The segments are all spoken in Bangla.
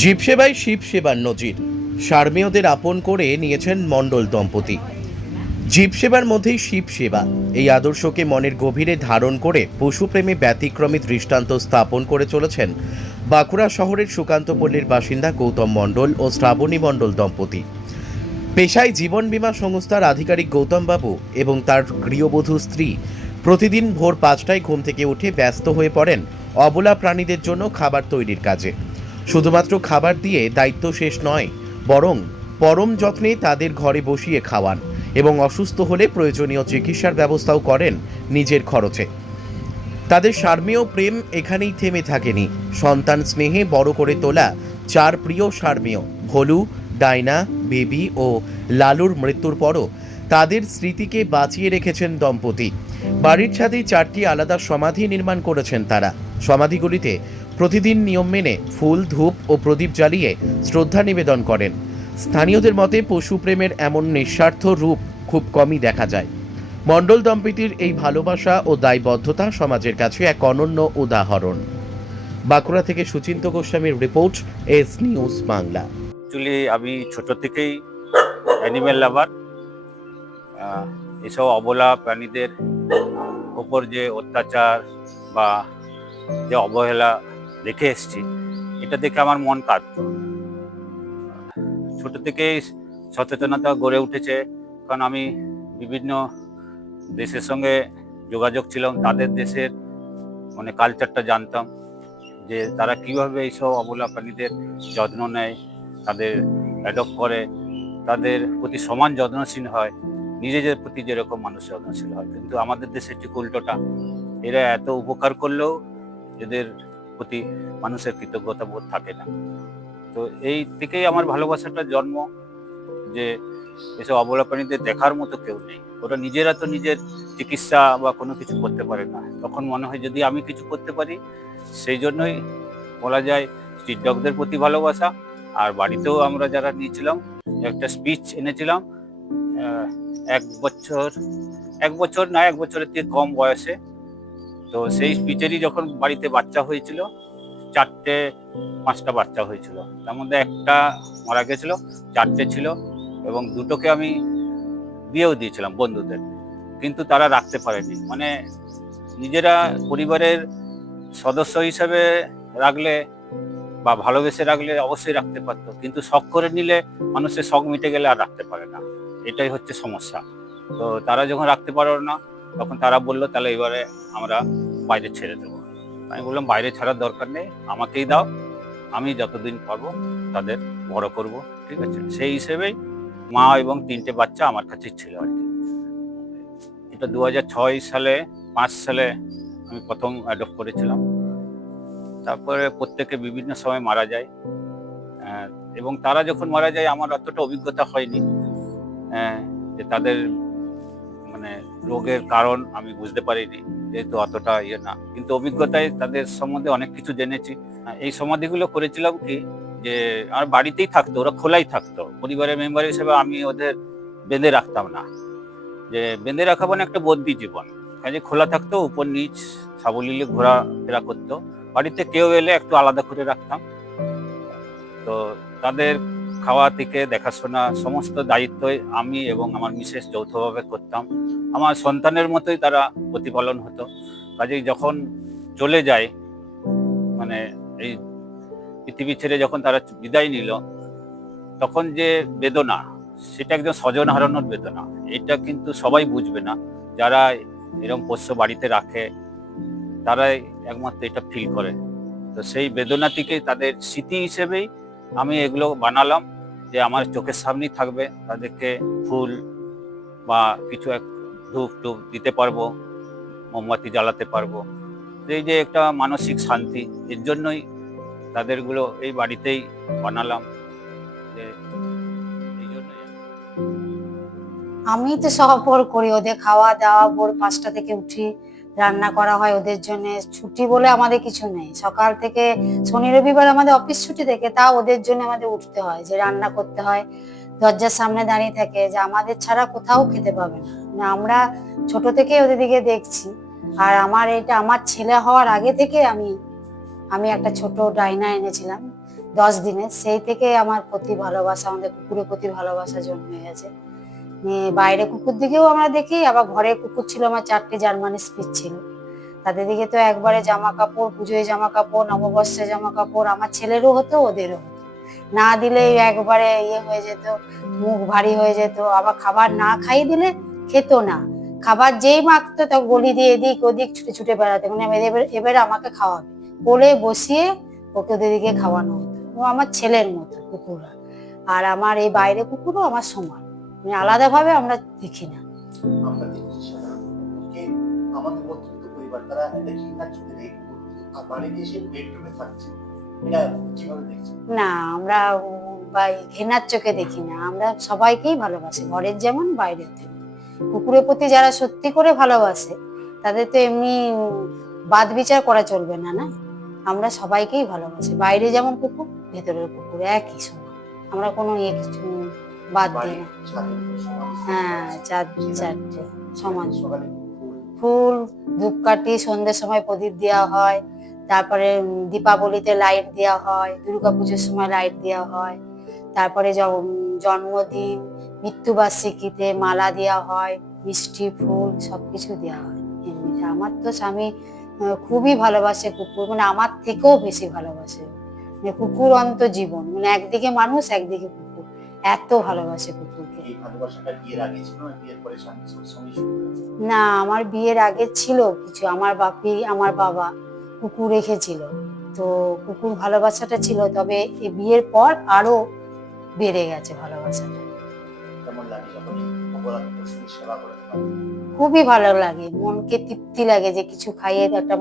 জীব সেবায় শিব সেবার নজির। সার্মীয়দের আপন করে নিয়েছেন মণ্ডল দম্পতি। জীব সেবার মধ্যেই শিব সেবা। এই আদর্শকে মনের গভীরে ধারণ করে পশুপ্রেমী ব্যতিক্রমী দৃষ্টান্ত স্থাপন করে চলেছেন বাঁকুড়া শহরের সুকান্তপল্লীর বাসিন্দা গৌতম মণ্ডল ও শ্রাবণী মণ্ডল দম্পতি। পেশায় জীবন বীমা সংস্থার আধিকারিক গৌতম বাবু এবং তার গৃহবধূ স্ত্রী প্রতিদিন ভোর পাঁচটায় ঘুম থেকে উঠে ব্যস্ত হয়ে পড়েন অবলা প্রাণীদের জন্য খাবার তৈরির কাজে। শুধুমাত্র খাবার দিয়ে দায়িত্ব শেষ নয়, বরং পরম যত্নে তাদের ঘরে বসিয়ে খাওয়ান এবং অসুস্থ হলে প্রয়োজনীয় চিকিৎসার ব্যবস্থাও করেন নিজের খরচে। তাদের সার্মীয় প্রেম এখানেই থেমে থাকেনি। সন্তান স্নেহে বড় করে তোলা চার প্রিয় সার্মীয় ভলু, ডাইনা, বেবি ও লালুর মৃত্যুর পরও তাদের স্মৃতিকে বাঁচিয়ে রেখেছেন দম্পতি। বাড়ির ছাদেই চারটি আলাদা সমাধি নির্মাণ করেছেন তারা। সমাধিগুলিতে প্রতিদিন নিয়ম মেনে ফুল, ধূপ ও প্রদীপ জ্বালিয়ে শ্রদ্ধা নিবেদন করেন। স্থানীয়দের মতে পশুপ্রেমের এমন নিঃস্বার্থ রূপ খুব কমই দেখা যায়। মণ্ডল দম্পতির এই ভালোবাসা ও দায়বদ্ধতা সমাজের কাছে এক অনন্য উদাহরণ। বাঁকুড়া থেকে সুচিন্ত গোস্বামীর report, S News Bangla. Actually আমি ছোট থেকেই অ্যানিম্যাল লাভার। এসব অবলা প্রাণীদের ওপর যে অত্যাচার বা যে অবহেলা দেখে এসেছি। এটা দেখে আমার মন কাঁদত ছোট থেকেই সচেতনতা গড়ে উঠেছে, কারণ আমি বিভিন্ন দেশের সঙ্গে যোগাযোগ ছিলাম, তাদের দেশের মানে কালচারটা জানতাম, যে তারা কীভাবে এইসব অবলা প্রাণীদের যত্ন নেয়, তাদের অ্যাডপ্ট করে, তাদের প্রতি সমান যত্নশীল হয়, নিজেদের প্রতি যেরকম মানুষ যত্নশীল হয়। কিন্তু আমাদের দেশে ঠিক উল্টোটা। এরা এত উপকার করলেও এদের প্রতি মানুষের কৃতজ্ঞতা বোধ থাকে না। তো এই থেকেই আমার ভালোবাসাটা জন্ম, যে এসব অবলা প্রাণীদের দেখার মতো কেউ নেই। ওরা নিজেরা তো নিজের চিকিৎসা বা কোনো কিছু করতে পারে না। তখন মনে হয় যদি আমি কিছু করতে পারি, সেই জন্যই বলা যায় স্ট্রিট ডগদের প্রতি ভালোবাসা। আর বাড়িতেও আমরা যারা নিয়েছিলাম, একটা স্পিচ এনেছিলাম এক বছর এক বছর না, এক বছরের থেকে কম বয়সে তো সেই স্পিচেরই যখন বাড়িতে বাচ্চা হয়েছিল, চারটে, পাঁচটা বাচ্চা হয়েছিল। তার মধ্যে একটা মারা গেছিল, চারটে ছিল এবং দুটোকে আমি বিয়েও দিয়েছিলাম বন্ধুদের। কিন্তু তারা রাখতে পারেনি। মানে নিজেরা পরিবারের সদস্য হিসেবে রাখলে বা ভালোবেসে রাখলে অবশ্যই রাখতে পারতো। কিন্তু শখ করে নিলে মানুষের শখ মিটে গেলে আর রাখতে পারে না। এটাই হচ্ছে সমস্যা। তো তারা যখন রাখতে পারো না তখন তারা বলল তাহলে এবারে আমরা বাইরে ছেড়ে দেবো। আমি বললাম বাইরে ছাড়ার দরকার নেই আমাকেই দাও আমি যতদিন পারব তাদের বড় করব। ঠিক আছে? সেই হিসেবেই মা এবং তিনটে বাচ্চা আমার কাছেই ছিল আর কি। এটা দু সালে পাঁচ সালে আমি প্রথম অ্যাডপ্ট করেছিলাম। তারপরে প্রত্যেকে বিভিন্ন সময় মারা যায়। এবং তারা যখন মারা যায় আমার অতটা অভিজ্ঞতা হয়নি। আহ, যে তাদের মানে রোগের কারণ আমি বুঝতে পারিনি, যেহেতু অতটা ইয়ে না। কিন্তু অভিজ্ঞতায় তাদের সম্বন্ধে অনেক কিছু জেনেছি। এই সমাধিগুলো করেছিলাম কি, যে আমার বাড়িতেই থাকতো, ওরা খোলাই থাকতো। পরিবারের মেম্বার হিসেবে আমি ওদের বেঁধে রাখতাম না। যে বেঁধে রাখা মানে একটা বন্দি জীবন। কাজে খোলা থাকতো, উপর নিচ সাবলীলে ঘোরাফেরা করতো। বাড়িতে কেউ এলে একটু আলাদা করে রাখতাম। তো তাদের খাওয়া থেকে দেখাশোনা সমস্ত দায়িত্বই আমি এবং আমার মিসেস যৌথভাবে করতাম। আমার সন্তানের মতোই তারা প্রতিপালন হতো। কাজেই যখন চলে যায় মানে এই পৃথিবী ছেড়ে যখন তারা বিদায় নিল, তখন যে বেদনা, সেটা একদম স্বজন হারানোর বেদনা, এটা কিন্তু সবাই বুঝবে না। যারা এরকম পোষ্য বাড়িতে রাখে, তারাই একমাত্র এটা ফিল করে। তো সেই বেদনা থেকে তাদের স্মৃতি হিসেবেই আমি এগুলো বানালাম। যে আমার চোখের সামনেই থাকবে, তাদেরকে ফুল বা কিছু এক ধূপ টুপ দিতে পারব, মোমবাতি জ্বালাতে পারব। এই যে একটা মানসিক শান্তি, এর জন্যই তাদেরগুলো এই বাড়িতেই বানালাম। আমি তো সব করি, ওদের খাওয়া দাওয়া ভোর পাঁচটা থেকে উঠি। রান্না করা হয় ওদের জন্য, ছুটি বলে আমাদের কিছু নেই। সকাল থেকে শনি, রবিবার আমাদের অফিস ছুটি থেকে তা ওদের জন্য আমাদের উঠতে হয়, যে রান্না করতে হয়। দরজার সামনে দাঁড়িয়ে থাকে, যে আমাদের ছাড়া কোথাও খেতে পাবে না। আমরা ছোট থেকে ওদের দিকে দেখছি, আর আমার এটা আমার ছেলে হওয়ার আগে থেকে আমি আমি একটা ছোট ডাইনা এনেছিলাম দশ দিনে সেই থেকে আমার প্রতি ভালোবাসা, আমাদের কুকুরের প্রতি ভালোবাসা জন্মে গেছে। বাইরে কুকুর দিকেও আমরা দেখি, আবার ঘরে কুকুর ছিল, আমার চারটে জার্মানি স্পিচ ছিল। তাদের দিকে তো একবারে জামা কাপড় পুজোয় জামা কাপড় নববর্ষে জামা কাপড় আমার ছেলেরও হতো, ওদেরও হতো। না দিলেই একবারে ইয়ে হয়ে যেত, মুখ ভারী হয়ে যেত, আবার খাবার না খাইয়ে দিলে খেত না। খাবার যেই মাখতো তা গলি দিয়ে এদিক ওদিক ছুটে ছুটে বেড়াতে মানে এবার, এবারে আমাকে খাওয়াবে। কোলে বসিয়ে ওকে ওদের দিকে খাওয়ানো হতো। ও আমার ছেলের মতো কুকুররা। আর আমার এই বাইরে কুকুরও আমার সমান। মানে আলাদাভাবে আমরা দেখি না। আমরা দেখছি সাধারণত আমাদের মধ্যবিত্ত পরিবার তারা একটা ঘৃণার চোখে দেখে আর বাড়িতে এসে বেডরুমে থাকছে। এটা কীভাবে দেখছে? না আমরা বা ঘৃণার চোখে দেখি না। আমরা সবাইকেই ভালোবাসি ঘরের যেমন বাইরের তেমন। কুকুরের প্রতি যারা সত্যি করে ভালোবাসে তাদের তো এমনি বাদ বিচার করা চলবে না না? আমরা সবাইকেই ভালোবাসি। বাইরে যেমন কুকুর ভেতরের কুকুর একই সমান। আমরা কোনো ইয়ে কিছু বাদ দিই না হ্যাঁ চার চারটে সমান। ফুল। ধূপকাঠি সন্ধ্যের সময় প্রদীপ দেওয়া হয়। তারপরে দীপাবলিতে লাইট দেওয়া হয় দুর্গাপুজোর সময় লাইট দেওয়া হয়। তারপরে জন্মদিন মৃত্যুবার্ষিকীতে মালা দেওয়া হয় মিষ্টি ফুল সবকিছু দেওয়া হয়। এমনিতে আমার তো স্বামী খুবই ভালোবাসে কুকুর মানে আমার থেকেও বেশি ভালোবাসে। মানে কুকুর অন্ত জীবন মানে একদিকে মানুষ একদিকে কুকুর। এত ভালোবাসে কুকুরকে না আমার বিয়ের আগে ছিল কিছু। আমার বাপি আমার বাবা কুকুর রেখেছিল। তো কুকুর ভালোবাসাটা ছিল তবে এই বিয়ের পর আরও বেড়ে গেছে ভালোবাসাটা। খুবই ভালো লাগে। মনকে তৃপ্তি লাগে যে কিছু খাইয়ে একটা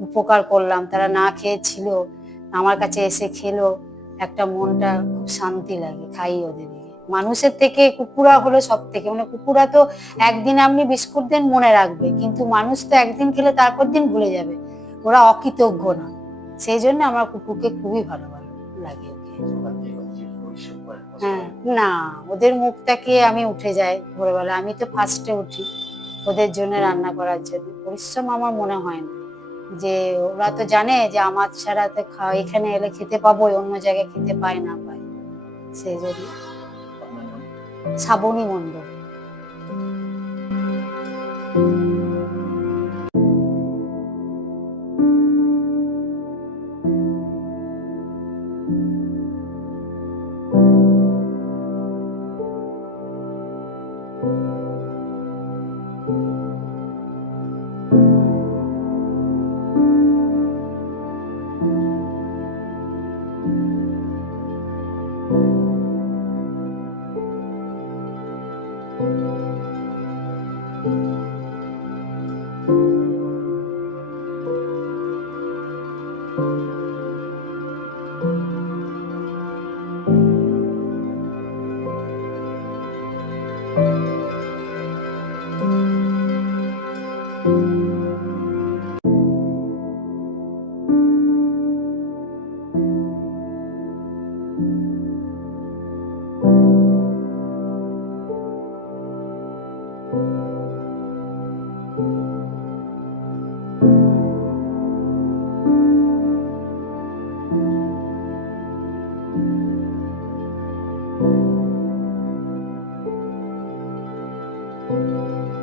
উপকার করলাম তারা না খেয়েছিল আমার কাছে এসে খেলো। একটা মনটা খুব শান্তি লাগে খাই ওদের মানুষের থেকে কুকুরা হলো সব থেকে মানে কুকুরা তো একদিন আপনি বিস্কুট দেন মনে রাখবে, কিন্তু মানুষ তো একদিন খেলে তারপর দিন ভুলে যাবে। ওরা অকৃতজ্ঞ না। সেই জন্য আমার কুকুরকে খুবই ভালো ভালো লাগে ওকে। হ্যাঁ না, ওদের মুখ তাকিয়ে আমি উঠে যাই ভোরবেলা। আমি তো ফার্স্টে উঠি। ওদের জন্য রান্না করার জন্য। পরিশ্রম আমার মনে হয় না। যে ওরা তো জানে যে আমার ছাড়া তো এখানে এলে খেতে পাবো অন্য জায়গায় খেতে পায় না পায়। সেই জন্য। শ্রাবণী নাম Música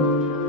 Shrabani Mondal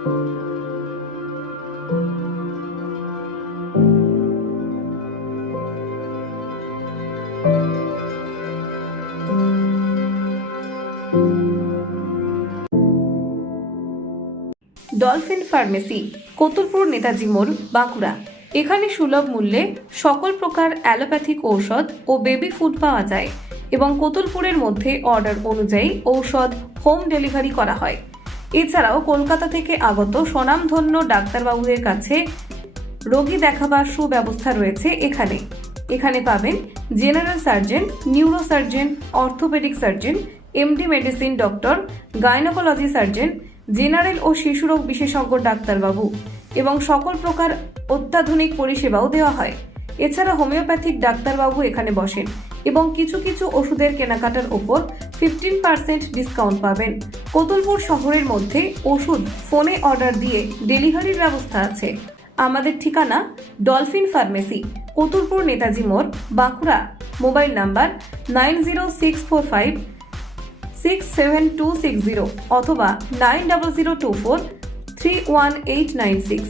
Dolphin Pharmacy, Kotulpur Netaji মোড়, বাঁকুড়া। এখানে সুলভ মূল্যে সকল প্রকার অ্যালোপ্যাথিক ঔষধ ও বেবি ফুড পাওয়া যায় এবং কতুলপুরের মধ্যে অর্ডার অনুযায়ী ঔষধ হোম ডেলিভারি করা হয়। এছাড়াও কলকাতা থেকে আগত স্বনামধন্য ডাক্তারবাবুদের কাছে রোগী দেখাবার সুব্যবস্থা রয়েছে এখানে। এখানে পাবেন general surgeon neuro surgeon orthopaedic surgeon, MD medicine doctor, gynaecology surgeon, general ও শিশুরোগ বিশেষজ্ঞ ডাক্তারবাবু এবং সকল প্রকার অত্যাধুনিক পরিষেবাও দেওয়া হয়। এছাড়া হোমিওপ্যাথিক ডাক্তারবাবু এখানে বসেন এবং কিছু কিছু ওষুধের কেনাকাটার ওপর ফিফটিন পার্সেন্ট ডিসকাউন্ট পাবেন। কতুলপুর শহরের মধ্যে ওষুধ ফোনে অর্ডার দিয়ে ডেলিভারির ব্যবস্থা আছে। আমাদের ঠিকানা ডলফিন ফার্মেসি, কতুলপুর নেতাজি মোড়, Bankura. Mobile number nine zero six four five six seven two six zero অথবা nine double zero two four three one eight nine six.